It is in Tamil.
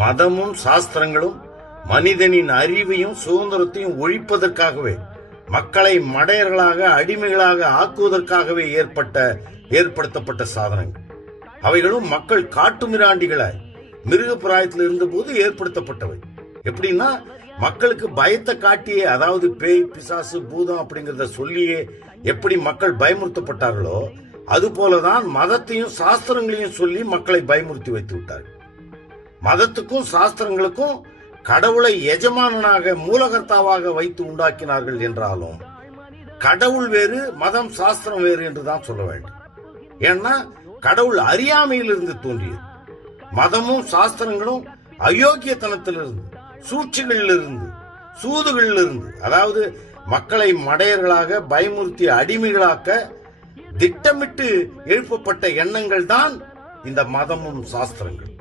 மதமும் சாஸ்திரங்களும் மனிதனின் அறிவையும் சுதந்திரத்தையும் ஒழிப்பதற்காகவே மக்களை மடையர்களாக அடிமைகளாக ஆக்குவதற்காகவே ஏற்பட்ட ஏற்படுத்தப்பட்ட சாதனங்கள். அவைகளும் மக்கள் காட்டுமிராண்டிகளாய் மிருக பிராயத்தில் இருந்தபோது ஏற்படுத்தப்பட்டவை. எப்படின்னா மக்களுக்கு பயத்தை காட்டியே அதாவது பேய் பிசாசு பூதம் அப்படிங்கறத சொல்லியே எப்படி மக்கள் பயமுறுத்தப்பட்டார்களோ அதுபோலதான் மதத்தையும் சாஸ்திரங்களையும் சொல்லி மக்களை பயமுறுத்தி வைத்து விட்டார்கள். மதத்துக்கும் சாஸ்திரங்களுக்கும் கடவுளை எஜமானனாக மூலகர்த்தாவாக வைத்து உண்டாக்கினார்கள் என்றாலும் கடவுள் வேறு மதம் சாஸ்திரம் வேறு என்றுதான் சொல்ல வேண்டும். ஏன்னா கடவுள் அறியாமையிலிருந்து தோன்றியது. மதமும் சாஸ்திரங்களும் அயோக்கியத்தனத்திலிருந்து சூழ்ச்சிகளிலிருந்து சூதுகளிலிருந்து அதாவது மக்களை மடையர்களாக பயமுறுத்தி அடிமைகளாக்க திட்டமிட்டு எழுப்பப்பட்ட எண்ணங்கள் தான் இந்த மதமும் சாஸ்திரங்கள்